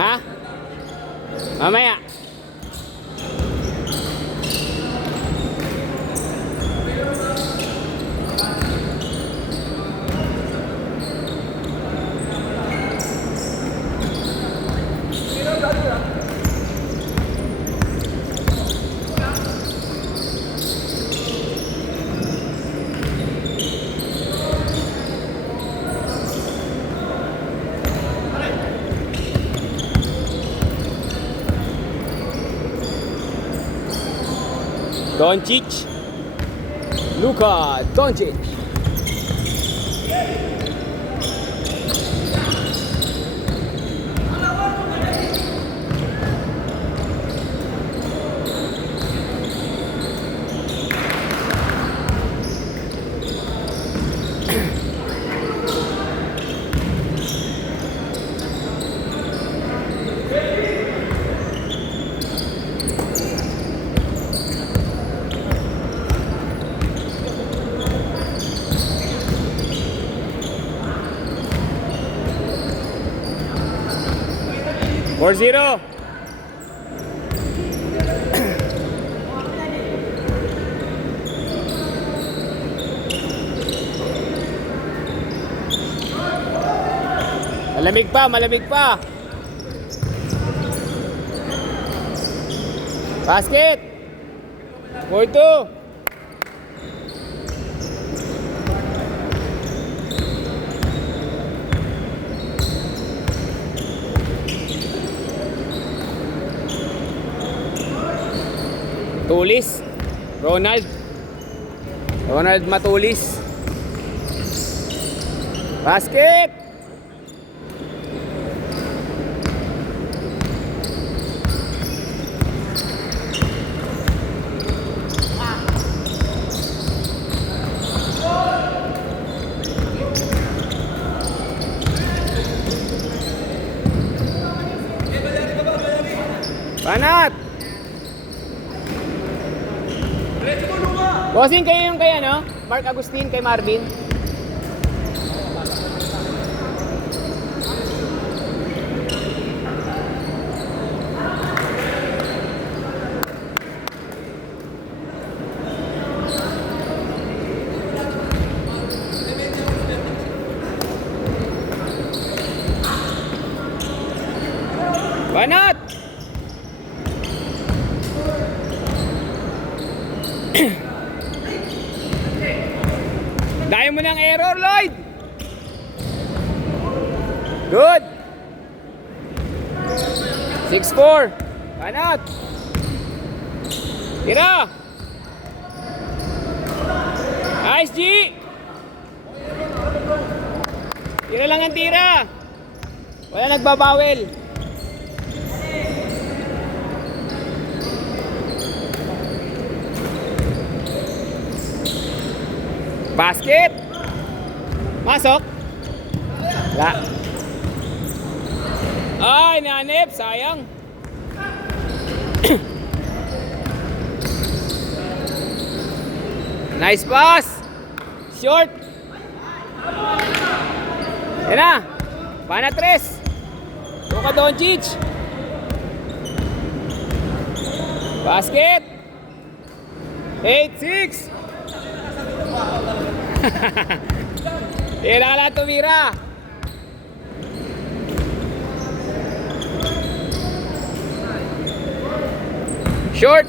Ha? Mamaya. Doncic. Luka Doncic. Four zero. Malamig pa, malamig pa. Basket. 4-2. Matulis. Ronald Matulis. Basket. Banat. Bossing, kayo yung kay ano? Mark Agustin, kay Marvin. Banat! Dahil mo ng error, Lloyd. Good. 6-4. Banat. Tira. Nice, G. Tira lang ang tira. Wala nagbabawel. Basket. Masok. Wala. Ay, nanip. Sayang. Nice pass. Short. Yan na. Pana 3. Luka Doncic. Basket. 8-6. Tira lang tumira. Short.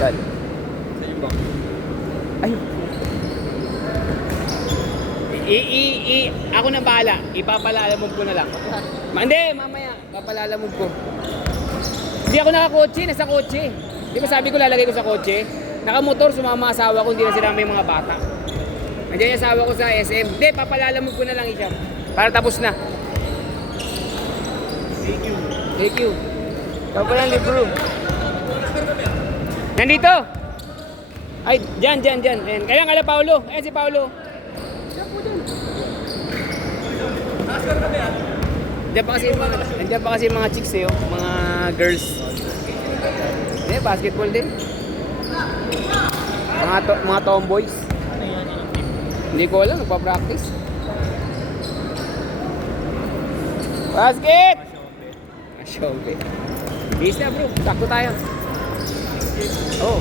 Dali. Ayun. Ako na bahala. Ipapalalamog ko na lang. Hindi, mamaya. Papalalamog ko. Hindi ako nakakotse, nasa kotse. Di ba sabi ko lalagay ko sa kotse? Nakamotor, sumama asawa ko, hindi na sila may mga bata. Nandiyan yung asawa ko sa SM. Hindi, papalalamog ko na lang siya. Para tapos na. Thank you. Thank you. Ikaw pa lang libro. Nandito. Ay, dyan. Kaya nga Paulo. Ayan si Paulo. Nandiyan pa kasi mga chicks eh, mga girls. Eh, basketball din. Mga tomboys. Hindi ko alam, nagpa-practice. Basket! Asyope. Bis na bro, sakto tayo. Oh,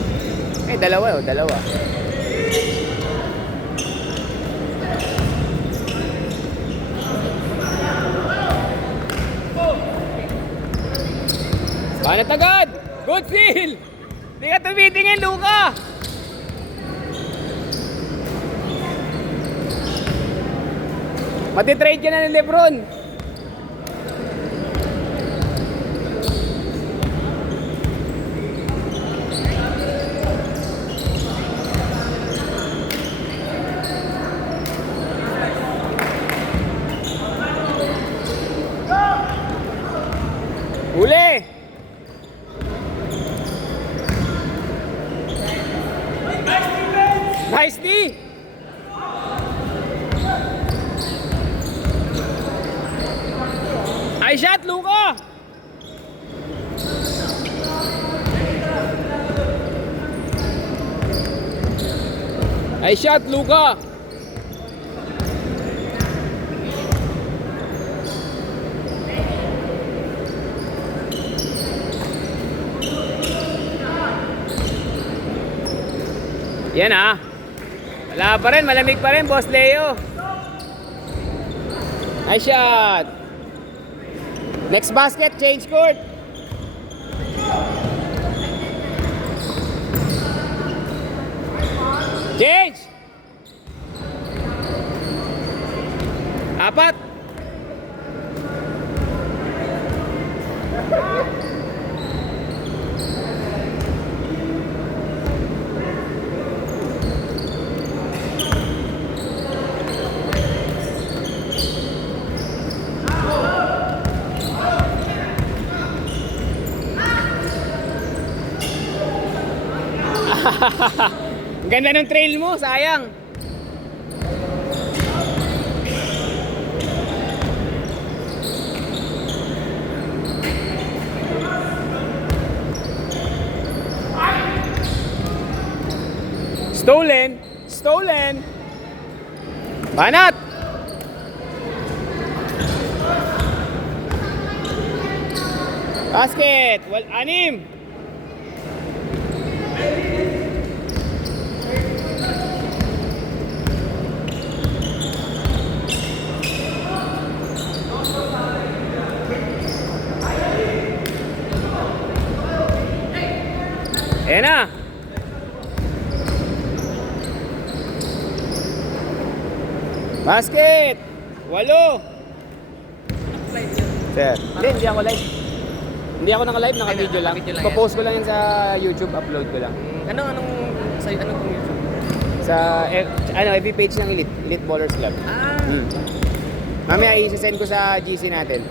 dalawa. Banat agad! Good feel! Hindi ka tumitingin, Luka! Matitrade ka na ni Lebron. Huli! Nice D! Ay shot, Luka! Ay shot, Luka! Yan ah. Wala pa rin, malamig pa rin, Boss Leo. Nice shot. Next basket, change court. Change. Apat. Ang ganda ng trail mo, sayang. Stolen. Banat. Basket, anim. Ayan na. Basket. 8. Sir. Hindi ako live. Hindi ako naka-live, naka-video lang. Pa-post ko lang yan sa YouTube, upload ko lang. Anong pong YouTube? Sa FB page ng Elite Ballers Club. Mamaya i-send ko sa GC natin.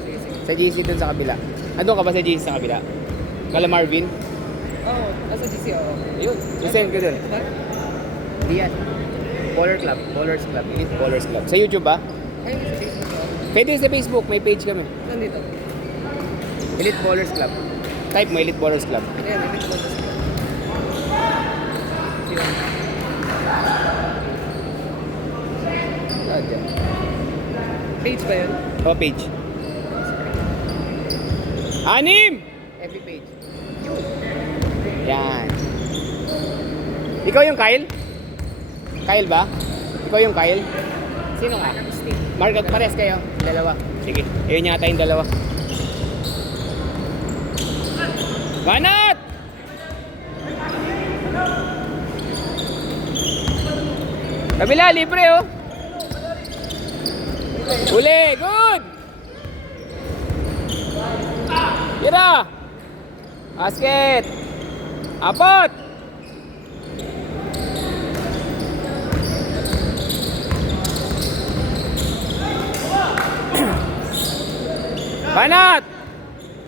Sa GC dun sa kabila. Andun ka ba sa GC sa kabila? Kala Marvin? Oo, nasa GC ako. Ayun, i-send ko dun. Hindi yan. Ballers Club, Elite Ballers Club. Sa YouTube ba? Ay, sa Facebook ako. Pwede sa Facebook, may page kami. Nandito. Elite Ballers Club. Type mo, Elite Ballers Club. Ayan, nandito ko. Dyan. Page ba yun? O, page. 6! FB page. Yan. Ikaw yung Kyle? Kyle ba? Ikaw yung Kyle? Sino ka? Margot, pares kayo. Dalawa. Sige, ayun yata yung dalawa. Banat! Kabila, libre oh. Uli, good! Tira! Basket! 4! Banat!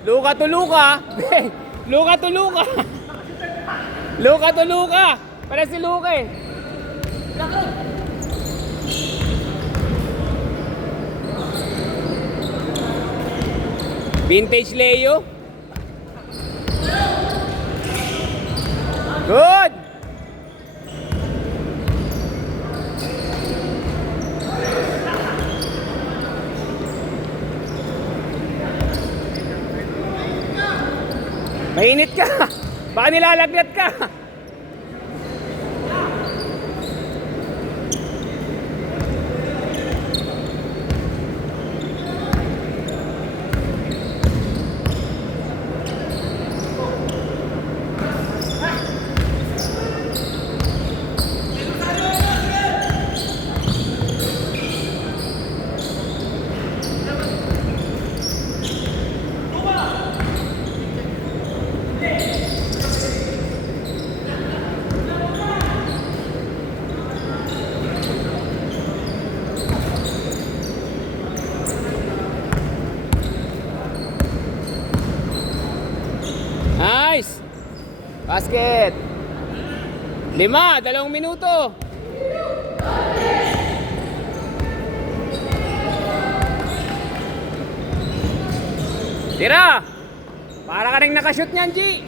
Luka to Luka! Luka to Luka! Luka to Luka! Para si Luka eh! Vintage Leo. Good! Mainit ka. Baka nilalagnat ka. Nice! Basket! 5, 2 minuto. Tira! Para ka rin nakashoot niyan, G!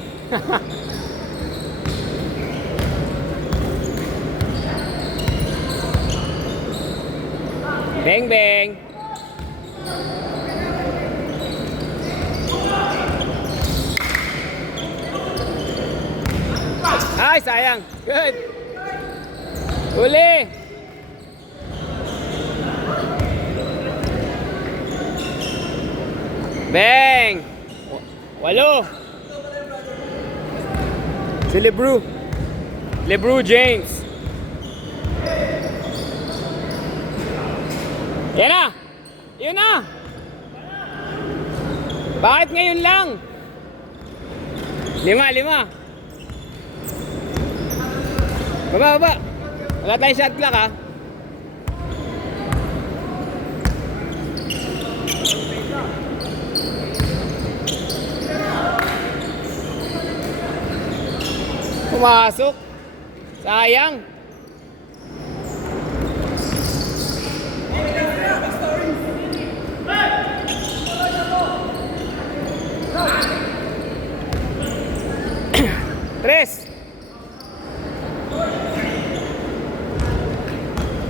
Bang, bang! Ay, sayang. Good. Uli. Bang. 8. Si LeBron. LeBron James. Yan na. Yun na. Bakit ngayon lang? 5. Baba. Wala tayong shot clock, ha? Pumasok. Sayang. Tres.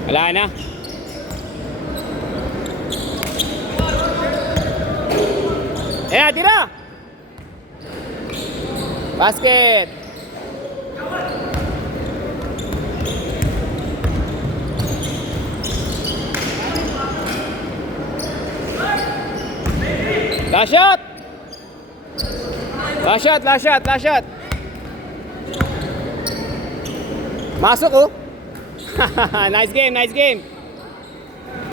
Wala na. Ayan, tira! Basket! Last shot! Last shot! Masok, oh! Nice game!